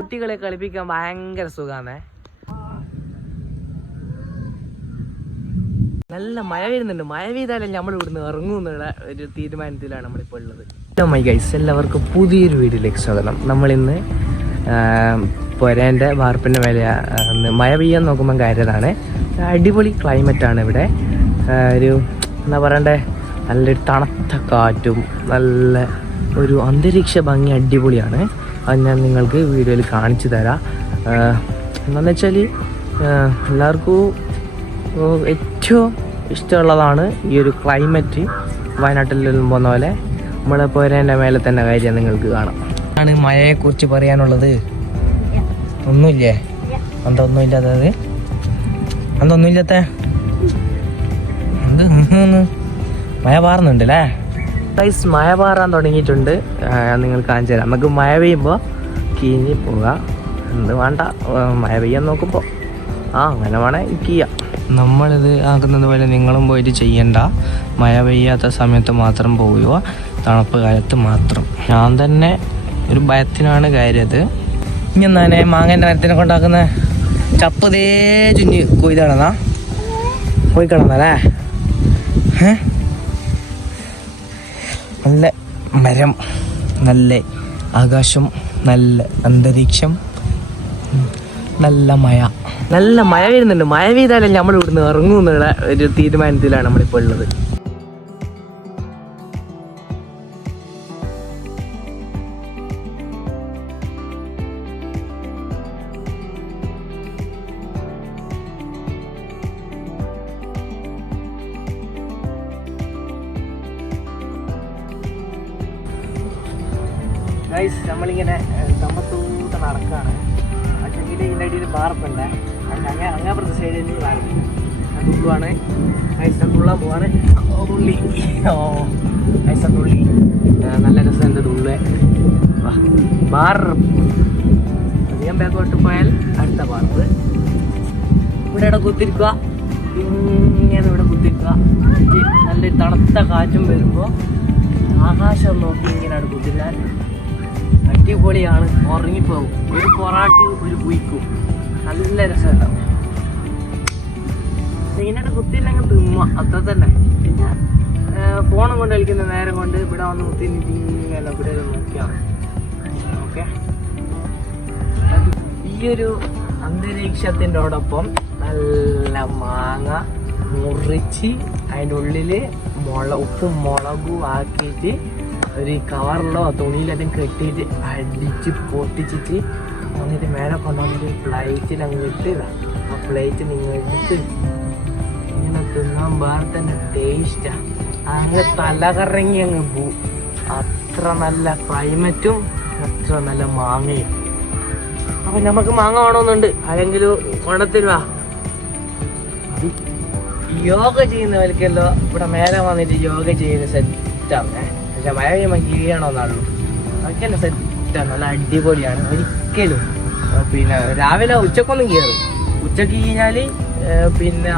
കുട്ടികളെ കളിപ്പിക്കാൻ ഭയങ്കര സുഖാണ്. നല്ല മഴ വരുന്നുണ്ട്. മഴ പെയ്താലും നമ്മൾ ഇവിടുന്ന് ഇറങ്ങുന്നുള്ള ഒരു തീരുമാനത്തിലാണ് നമ്മളിപ്പോൾ ഉള്ളത്. മൈ ഗൈസ്, എല്ലാവർക്കും പുതിയൊരു വീഡിയോയിലേക്ക് സ്വാഗതം. നമ്മളിന്ന് പൊരേൻ്റെ വാർപ്പിൻ്റെ മേലെ മഴ പെയ്യാൻ നോക്കുമ്പോൾ കയറിയതാണ്. അടിപൊളി ക്ലൈമറ്റാണ് ഇവിടെ. ഒരു എന്താ പറയണ്ടേ, നല്ലൊരു തണുത്ത കാറ്റും നല്ല ഒരു അന്തരീക്ഷ ഭംഗി അടിപൊളിയാണ്. അത് ഞാൻ നിങ്ങൾക്ക് വീഡിയോയിൽ കാണിച്ചു തരാം. എന്താണെന്ന് വെച്ചാൽ എല്ലാവർക്കും ഏറ്റവും ഇഷ്ടമുള്ളതാണ് ഈ ഒരു ക്ലൈമറ്റ്. വയനാട്ടിൽ പോകുന്ന പോലെ നമ്മളെ പോരേൻ്റെ മേലെ തന്നെ കാര്യം നിങ്ങൾക്ക് കാണാം. ആണ് മഴയെക്കുറിച്ച് പറയാനുള്ളത്. ഒന്നുമില്ലേ? ഒന്നുമില്ലാത്തത് എന്തൊന്നുമില്ലാത്ത എന്ത് മഴ പാറുന്നുണ്ടല്ലേ? ഗൈസ്, മഴ പാറാൻ തുടങ്ങിയിട്ടുണ്ട്. നിങ്ങൾ കാണിച്ചു തരാം. നമുക്ക് മഴ പെയ്യുമ്പോൾ കീഞ്ഞി പോവുക. എന്ത് വേണ്ട, മഴ പെയ്യാൻ നോക്കുമ്പോൾ അങ്ങനെ വേണേ ചെയ്യാം. നമ്മളിത് ആക്കുന്നത് പോലെ നിങ്ങളും പോയിട്ട് ചെയ്യണ്ട. മഴ പെയ്യാത്ത സമയത്ത് മാത്രം പോവുക, തണുപ്പ് കാലത്ത് മാത്രം. ഞാൻ തന്നെ ഒരു ഭയത്തിനാണ് കയറിയത്. ഇനി എന്നാനെ മാങ്ങേൻ്റെ മരത്തിനെ കൊണ്ടാക്കുന്ന ചപ്പ് തേച്ചുഞ്ഞ് കൊയ്താണെന്നാ പോയിക്കളന്നല്ലേ? നല്ല മരം, നല്ല ആകാശം, നല്ല അന്തരീക്ഷം, നല്ല മഴ. നല്ല മഴ വരുന്നുണ്ട്. മഴ പെയ്താലും നമ്മൾ ഇവിടുന്ന് ഇറങ്ങുന്നുള്ള ഒരു തീരുമാനത്തിലാണ് നമ്മളിപ്പോൾ ഉള്ളത്. ഗൈസ്, നമ്മളിങ്ങനെ കമ്പത്തൂട്ട് നടക്കുകയാണ്. പക്ഷേ ഇതിൻ്റെ അടിയിൽ ബാർപ്പുണ്ട്. അങ്ങാപ്പുറത്തെ സൈഡിൽ ബാർപ്പില്ല. അത് തുള്ളുവാണ്. ഗൈസ്, തുള്ളാൻ പോവാണ്. തുള്ളി ഗൈസ്, തുള്ളി നല്ല രസമുണ്ട്. തുള്ളേ ബാർപ്പ്. അധികം ബാക്കോട്ട് പോയാൽ അടുത്ത ബാർപ്പ്. ഇവിടെ കുത്തിരിക്കുക, ഇങ്ങനെ ഇവിടെ കുത്തിരിക്കുക. നല്ലൊരു തണുത്ത കാറ്റും വരുമ്പോൾ ആകാശം നോക്കി ഇങ്ങനെ അവിടെ കുത്തിരാൻ അടിപൊളിയാണ്. ഉറങ്ങിപ്പോകും. ഒരു പൊറാട്ടി ഒരു കുയിക്കും. നല്ല രസമുണ്ടാവും. ഇങ്ങനെ കുത്തിയില്ലെങ്കിൽ തിമ്മ അത്ര തന്നെ. പിന്നെ ഫോണും കൊണ്ട് കളിക്കുന്ന നേരം കൊണ്ട് ഇവിടെ വന്ന് കുത്തിന്നിട്ടിങ്ങനെ ഇവിടെ നോക്കിയാണ്. ഓക്കെ, ഈ ഒരു അന്തരീക്ഷത്തിൻ്റെയോടൊപ്പം നല്ല മാങ്ങ മുറിച്ച് അതിൻ്റെ ഉള്ളിൽ ഉപ്പും മുളകും ആക്കിയിട്ട് ഒരു കവറിലോ തുണിയിലും കെട്ടിയിട്ട് അടിച്ച് പൊട്ടിച്ചിട്ട് വന്നിട്ട് മേലെ കൊണ്ടുവന്നിട്ട് പ്ലേറ്റിൽ അങ്ങ് ഇട്ടുക. ആ പ്ലേറ്റ് നിങ്ങൾ എടുത്ത് ഇങ്ങനെ തിന്നാൻ വേറെ തന്നെ ടേസ്റ്റാണ്. അങ്ങ് തലകറങ്ങി അങ്ങ് പോവും. അത്ര നല്ല ക്ലൈമറ്റും അത്ര നല്ല മാങ്ങയും. അപ്പം നമുക്ക് മാങ്ങ വേണമെന്നുണ്ട്. അല്ലെങ്കിൽ ഓണത്തിന് വാ. യോഗ ചെയ്യുന്നവർക്കല്ലോ ഇവിടെ മേലെ വന്നിട്ട് യോഗ ചെയ്യുന്ന സെറ്റാണ്. പക്ഷെ മഴ പെയ്യുമ്പോൾ ചെയ്യണമെന്നുള്ളൂ. അതൊക്കെയല്ല സെറ്റാണ്. നല്ല അടിപൊളിയാണ്. ഒരിക്കലും പിന്നെ രാവിലെ ഉച്ചക്കൊന്നും കയറും. ഉച്ചക്ക് കഴിഞ്ഞാൽ പിന്നെ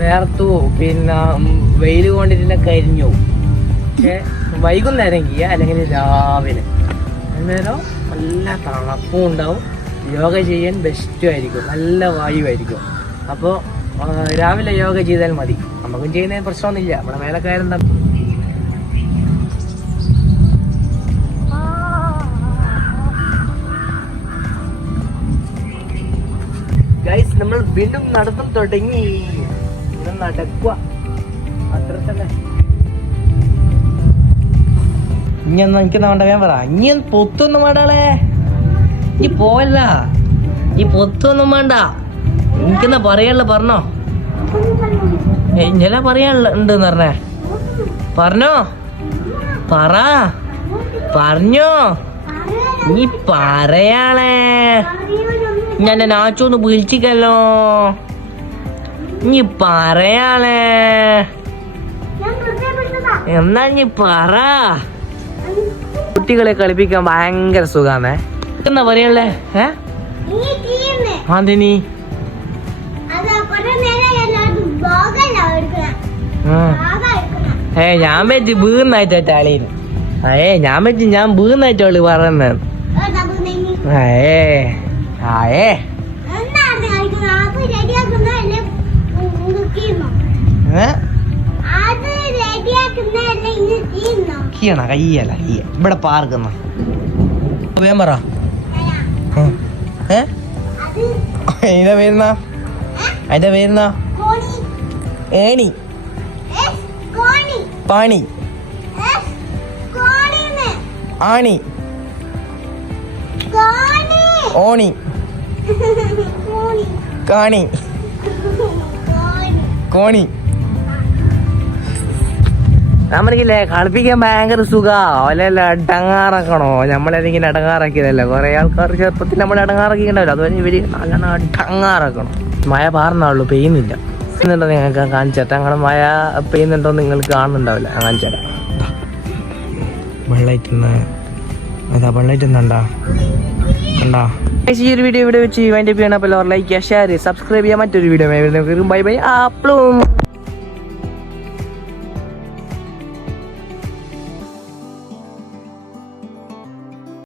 വേർത്തു പിന്നെ വെയിൽ കൊണ്ടിട്ട് കരിഞ്ഞു പോകും. പക്ഷെ വൈകുന്നേരം ചെയ്യുക, അല്ലെങ്കിൽ രാവിലെ. അന്നേരം നല്ല തണുപ്പും ഉണ്ടാവും. യോഗ ചെയ്യാൻ ബെസ്റ്റും ആയിരിക്കും. നല്ല വായുവായിരിക്കും. അപ്പോൾ രാവിലെ യോഗ ചെയ്താൽ മതി. നമുക്കും ചെയ്യുന്നതിന് പ്രശ്നമൊന്നുമില്ല. നമ്മുടെ മേലക്കാരെന്താ ഗൈസ്, നമ്മൾ വീണ്ടും നടത്തം തുടങ്ങി. ഇവിടെ നടക്കുക അത്ര തന്നെ. ഇനിയൊന്നും എനിക്കെന്നാ വേണ്ട, ഞാൻ പറ. ഇനി പൊത്തൊന്നും വേണ്ടാളേ. ഇനി പോവല്ല, ഈ പൊത്തൊന്നും വേണ്ട. എനിക്കെന്നാ പറയാനുള്ള പറഞ്ഞോ. ഇന്നലെ പറയാനുള്ള ഉണ്ടെന്ന് പറഞ്ഞേ. പറഞ്ഞോ, പറ, പറഞ്ഞോ. നീ പറയാളേ. ഞാൻ നാച്ചൊന്ന് വിളിച്ചിക്കല്ലോ. നീ പറയാളേ. എന്നാ നീ പറ. കുട്ടികളെ കളിപ്പിക്കാൻ ഭയങ്കര സുഖാണേ. എന്നാ പറയാളേ? ആന്തിനി ഞാൻ വെച്ച് വീന്നായിട്ടാളീന്. ഞാൻ വെച്ച് ഞാൻ വീന്നായിട്ടോള് പറയുന്നത്. കീയണ കയ്യല്ല കയ്യ ഇവിടെ പാർക്കുന്ന വേം പറ അതിന്റെ പേരുന്ന അതിന്റെ പേരുന്ന ഏണി പാണി ആണി ഓണി കാണി കോണി നമ്മളില്ലേ കളിപ്പിക്കാൻ ഭയങ്കര സുഖാ ഓലല്ല അടങ്ങാറാക്കണോ നമ്മളേതെങ്കിലും അടങ്ങാറാക്കിയതല്ല കുറെ ആൾക്കാർ ചെറുപ്പത്തിൽ നമ്മൾ അടങ്ങാറാക്കിയിട്ടുണ്ടാവില്ല അതുപോലെ ഇവര് നല്ലോണം അടങ്ങാറാക്കണം മഴ പാർന്നുള്ളൂ പെയ്യുന്നില്ല എന്നുണ്ടോ നിങ്ങൾക്ക് കാണിച്ചേട്ടാ അങ്ങനെ മഴ പെയ്യുന്നുണ്ടോ നിങ്ങൾ കാണുന്നുണ്ടാവില്ല കാണിച്ചേരാ വെള്ളമായിട്ടുന്ന അതാ വെള്ളമായിട്ടുണ്ടാ കണ്ടാ ഈ ഒരു വീഡിയോ ഇവിടെ വെച്ച് വൈൻഡപ്പ് ചെയ്യണം അപ്പോൾ ലൈക്ക് ഷെയർ സബ്സ്ക്രൈബ് ചെയ്യാൻ മറ്റൊരു വീഡിയോ ബൈ ബൈ.